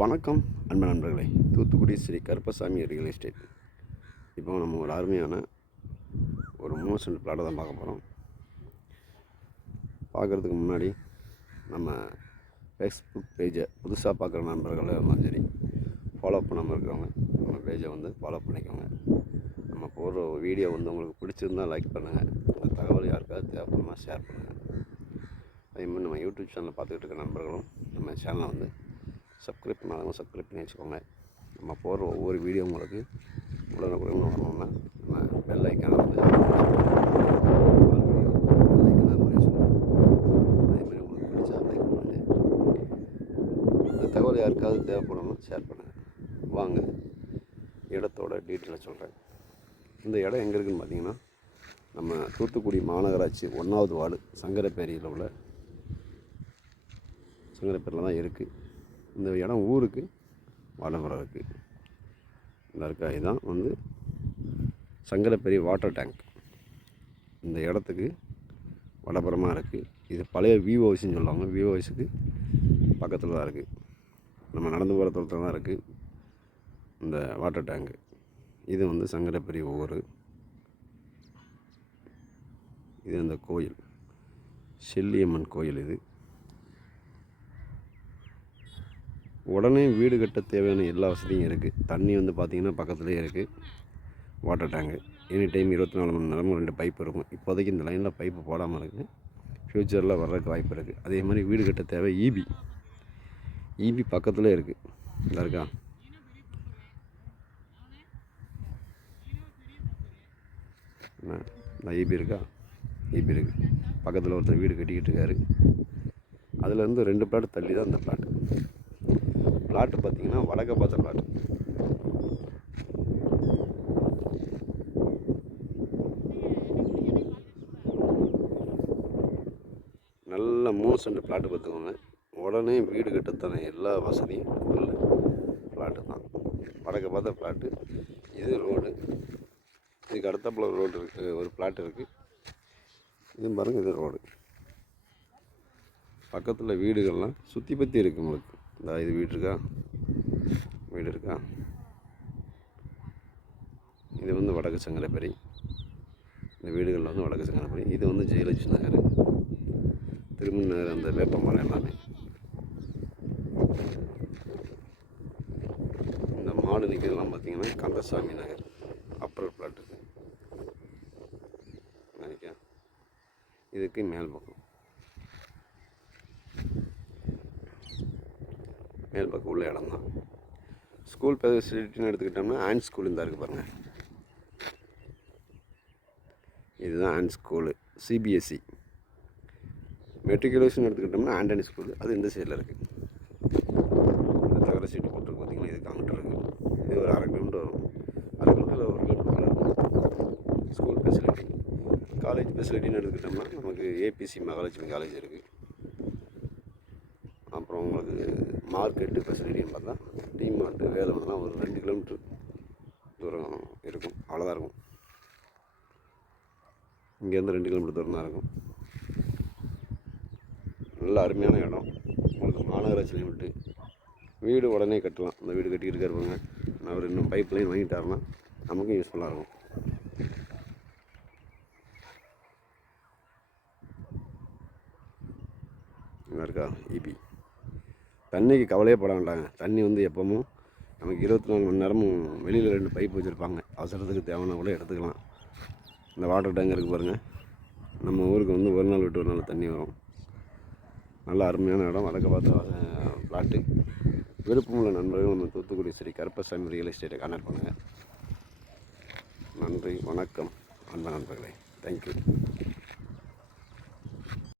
வணக்கம் அன்பு நண்பர்களே. Thoothukudi Sri Karuppasamy real estate. இப்போ நம்ம ஒரு அருமையான ஒரு 3 சென்ட் பிளாட்டை தான் பார்க்க போகிறோம். பார்க்குறதுக்கு முன்னாடி நம்ம ஃபேஸ்புக் பேஜை புதுசாக பார்க்குற நண்பர்கள் இருந்தாலும் சரி, ஃபாலோ பண்ணாமல் இருக்கிறவங்க நம்ம பேஜை ஃபாலோ பண்ணிக்கோங்க. நம்ம போடுற வீடியோ உங்களுக்கு பிடிச்சிருந்தால் லைக் பண்ணுங்கள். இந்த தகவல் யாருக்காவது தேவைப்படுமா ஷேர் பண்ணுங்கள். அதே மாதிரி நம்ம யூடியூப் சேனலை பார்த்துக்கிட்டு இருக்கிற நண்பர்களும் நம்ம சேனலை சப்ஸ்கிரைப் பண்ணாதவங்க சப்ஸ்கிரைப் பண்ணி வச்சுக்கோங்க. நம்ம போடுற ஒவ்வொரு வீடியோ உங்களுக்கு உடனுக்குடன் வரணும்னா நம்ம பெல் ஐக்கான அதேமாதிரி உங்களுக்கு பிடிச்சா லைக் பண்ணுங்கள். இந்த தகவல் யாருக்காவது தேவைப்படணும் ஷேர் பண்ணுங்கள். வாங்க இடத்தோட டீட்டெயிலை சொல்கிறேன். இந்த இடம் எங்கே இருக்குதுன்னு பார்த்தீங்கன்னா, நம்ம தூத்துக்குடி மாநகராட்சி 1வது வார்டு சங்கரப்பேரியில் உள்ள சங்கரப்பேரியில் தான் இருக்குது. இந்த இடம் ஊருக்கு வடபுறம் இருக்குது. இந்த இருக்கா இதுதான் சங்கரப்பேரி வாட்டர் டேங்க். இந்த இடத்துக்கு வடபுறமாக இருக்குது. இது பழைய விஓசின்னு சொல்லுவாங்க. விஓசிக்கு பக்கத்தில் தான் இருக்குது. நம்ம நடந்து போகிற தூரத்தில் தான் இருக்குது இந்த வாட்டர் டேங்கு. இது சங்கரப்பேரி ஊர். இது அந்த கோயில் செல்லியம்மன் கோயில். இது உடனே வீடு கட்ட தேவையான எல்லா வசதியும் இருக்குது. தண்ணி பார்த்திங்கன்னா பக்கத்துலேயே இருக்குது. வாட்டர் டேங்கு எனி டைம் 24 மணி நேரமும் 2 பைப் இருக்கும். இப்போதைக்கு இந்த லைனில் பைப்பு போடாமல் இருக்குது. ஃப்யூச்சரில் வர்றதுக்கு வாய்ப்பு இருக்குது. அதே மாதிரி வீடு கட்ட தேவை ஈபி பக்கத்துலேயே இருக்குது. இந்த இருக்கா இந்த ஈபி இருக்குது. பக்கத்தில் ஒருத்தர் வீடு கட்டிக்கிட்டு இருக்காரு. அதுலேருந்து 2 பிளாட் தள்ளி தான் இந்த பிளாட்டு பார்த்திங்கன்னா வடக்க பார்த்த பிளாட்டு. நல்ல 3 சென்ட் பிளாட்டு பார்த்துக்கோங்க. உடனே வீடு கட்டத்தான எல்லா வசதியும் உள்ள பிளாட்டு தான். வடக்க பார்த்த பிளாட்டு. இது ரோடு. இதுக்கு அடுத்தப்பல ரோடு இருக்குது. ஒரு பிளாட் இருக்குது. இது பாருங்கள், இது ரோடு. பக்கத்தில் வீடுகள்லாம் சுற்றி பற்றி இருக்குது உங்களுக்கு. இது வீடு இருக்கா. இது வடக்கு சங்கரப்பேரி. இந்த வீடுகளில் வடக்கு சங்கரப்பேரி. இது ஜெயலட்சுமி நகர், திருமண நகர், அந்த வேப்பமரம் எல்லாமே. இந்த மாடு நிற்கிறதுலாம் பார்த்திங்கன்னா கந்தசாமி நகர் அப்பர் பிளாட்டு. இதுக்கு மேல் பக்கம் உள்ள இடம் தான். ஸ்கூல் ஃபெசிலிட்டின்னு எடுத்துக்கிட்டோம்னா ஆண்ட் ஸ்கூல் இந்த இருக்குது பாருங்கள். இதுதான் ஆண்ட் ஸ்கூலு. சிபிஎஸ்சி மெட்ரிகுலேஷன் எடுத்துக்கிட்டோம்னா ஆண்டனி ஸ்கூலு. அது இந்த சைடில் இருக்குது. இந்த தகர சீட்டு போட்டுருக்கு பார்த்திங்கன்னா. இதுக்கு அங்கிட்டு இருக்குது. இது ஒரு 1/2 கிலோமீட்டர் வரும். 1/2 கிலோமீட்டர் 1 கிலோமீட்டர் இருக்கும். School facility. காலேஜ் ஃபெசிலிட்டின்னு எடுத்துக்கிட்டோம்னா நமக்கு ஏபிசி மகாலட்சுமி காலேஜ் இருக்குது. அப்புறம் உங்களுக்கு மார்க்கெட்டு ஃபெசிலிட்டின்னு பார்த்தா டிமார்ட்டு வேலைலாம் ஒரு 2 கிலோமீட்டர் தூரம் இருக்கும். அவ்வளோதான் இருக்கும். இங்கேருந்து 2 கிலோமீட்டர் தூரம் தான் இருக்கும். நல்ல அருமையான இடம். உங்களுக்கு மாநகராட்சியில் விட்டு வீடு உடனே கட்டலாம். அந்த வீடு கட்டிக்கிட்டு இருப்பாங்க. அவர் இன்னும் பைப் லைன் வாங்கிட்டாருன்னா நமக்கும் யூஸ்ஃபுல்லாக இருக்கும். இங்கே இருக்கா ஈபி. தண்ணிக்கு கவலையே பட வேண்டாங்க. தண்ணி எப்பவும் நமக்கு 24 மணி நேரமும் வெளியில் 2 பைப் வச்சுருப்பாங்க. அவசரத்துக்கு தேவைன்னா கூட எடுத்துக்கலாம். இந்த வாட்டர் டேங்க் இருக்குது பாருங்கள். நம்ம ஊருக்கு ஒரு நாள் விட்டு ஒரு நாள் தண்ணி வரும். நல்ல அருமையான இடம். வடக்க பார்த்த பிளாட்டு. விருப்பமுள்ள நண்பர்கள் நம்ம தூத்துக்குடி ஸ்ரீ கருப்பசாமி ரியல் எஸ்டேட்டை கான்டாக்ட் பண்ணுங்கள். நன்றி, வணக்கம் அன்பு நண்பர்களே. தேங்க்யூ.